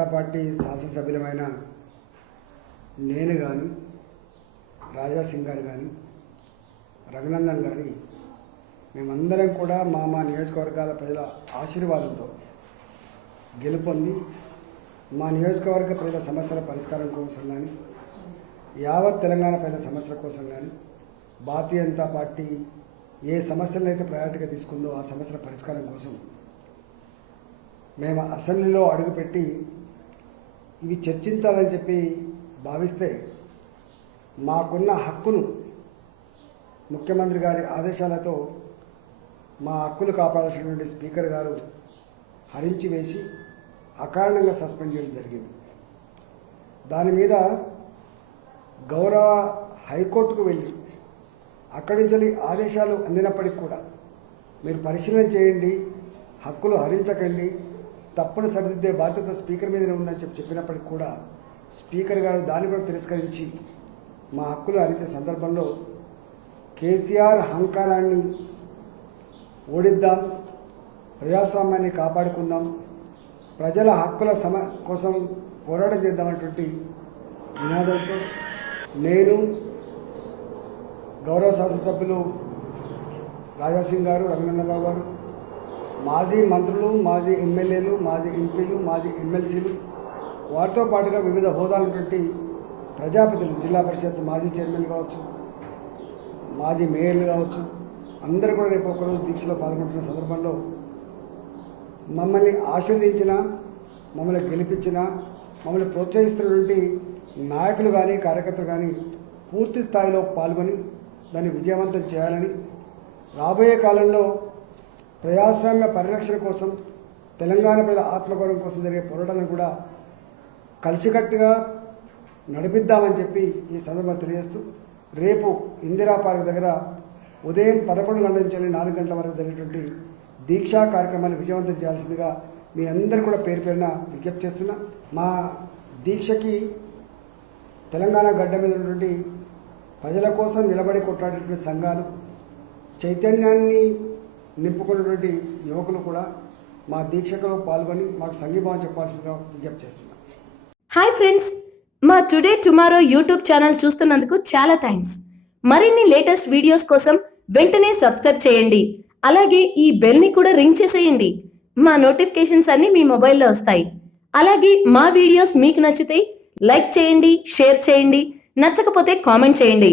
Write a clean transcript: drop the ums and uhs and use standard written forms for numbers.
Janata party శాసనసభ్యులమైన నేను కానీ రాజా సింగ్ గారు కానీ రఘునందన్ గారి మేమందరం కూడా మా నియోజకవర్గాల ప్రజల ఆశీర్వాదంతో గెలుపొంది మా నియోజకవర్గ ప్రజల సమస్యల పరిష్కారం కోసం కానీ యావత్ తెలంగాణ ప్రజల సమస్యల కోసం కానీ భారతీయ జనతా పార్టీ ఏ సమస్యలను అయితే ప్రయారిటీగా తీసుకుందో ఆ సమస్యల పరిష్కారం కోసం మేము అసెంబ్లీలో అడుగుపెట్టి ఇవి చర్చించాలని చెప్పి భావిస్తే మాకున్న హక్కును ముఖ్యమంత్రి గారి ఆదేశాలతో మా హక్కులు కాపాడాల్సినటువంటి స్పీకర్ గారు హరించి వేసి అకారణంగా సస్పెండ్ చేయడం జరిగింది. దాని మీద గౌరవ హైకోర్టుకు వెళ్ళి అక్కడి నుంచి ఆదేశాలు అందినప్పటికీ కూడా మీరు పరిశీలన చేయండి, హక్కులు హరించకండి, తప్పును సరిదిద్దే బాధ్యత స్పీకర్ మీదనే ఉందని చెప్పినప్పటికీ కూడా స్పీకర్ గారు దాన్ని కూడా తిరస్కరించి మా హక్కులు హరించే సందర్భంలో కేసీఆర్ అహంకారాన్ని ఓడిద్దాం, ప్రజాస్వామ్యాన్ని కాపాడుకుందాం, ప్రజల హక్కుల కోసం పోరాటం చేద్దామనేటువంటి నినాదంతో నేను గౌరవ శాసనసభ్యులు రాజాసింగ్ గారు, రఘునందనరావు గారు, మాజీ మంత్రులు, మాజీ ఎమ్మెల్యేలు, మాజీ ఎంపీలు, మాజీ ఎమ్మెల్సీలు, వారితో పాటుగా వివిధ హోదాలైనటువంటి ప్రజాప్రతినిధులు, జిల్లా పరిషత్ మాజీ చైర్మన్ కావచ్చు, మాజీ మేయర్లు కావచ్చు, అందరూ కూడా రేపు ఒకరోజు దీక్షలో పాల్గొంటున్న సందర్భంలో మమ్మల్ని ఆశీర్వదించిన, మమ్మల్ని గెలిపించిన, మమ్మల్ని ప్రోత్సహిస్తున్నటువంటి నాయకులు కానీ కార్యకర్తలు కానీ పూర్తి స్థాయిలో పాల్గొని దాన్ని విజయవంతం చేయాలని, రాబోయే కాలంలో ప్రజాస్వామ్య పరిరక్షణ కోసం, తెలంగాణ ప్రజల ఆత్మగౌరవం కోసం జరిగే పోరాటాలను కూడా కలిసికట్టుగా నడిపిద్దామని చెప్పి ఈ సందర్భంగా తెలియజేస్తూ, రేపు ఇందిరా పార్క్ దగ్గర ఉదయం 11 గంటల నుంచి 4 గంటల వరకు జరిగేటువంటి దీక్షా కార్యక్రమాన్ని విజయవంతం చేయాల్సిందిగా మీ అందరూ కూడా పేరు పేరున విజ్ఞప్తి చేస్తున్నా. మా దీక్షకి తెలంగాణ గడ్డ మీద ఉన్నటువంటి ప్రజల కోసం నిలబడి కొట్లాడేటువంటి సంఘాలు, చైతన్యాన్ని నింపుకున్నటువంటి యువకులు కూడా మా దీక్షలో పాల్గొని మాకు సంఘీభావం చెప్పాల్సిందిగా విజ్ఞప్తి చేస్తున్నాం. హాయ్ ఫ్రెండ్స్, మా టుడే టుమారో యూట్యూబ్ ఛానల్ చూస్తున్నందుకు చాలా థ్యాంక్స్. మరిన్ని లేటెస్ట్ వీడియోస్ కోసం వెంటనే సబ్స్క్రైబ్ చేయండి. అలాగే ఈ బెల్ ని కూడా రింగ్ చేసేయండి. మా నోటిఫికేషన్స్ అన్ని మీ మొబైల్లో వస్తాయి. అలాగే మా వీడియోస్ మీకు నచ్చితే లైక్ చేయండి, షేర్ చేయండి, నచ్చకపోతే కామెంట్ చేయండి.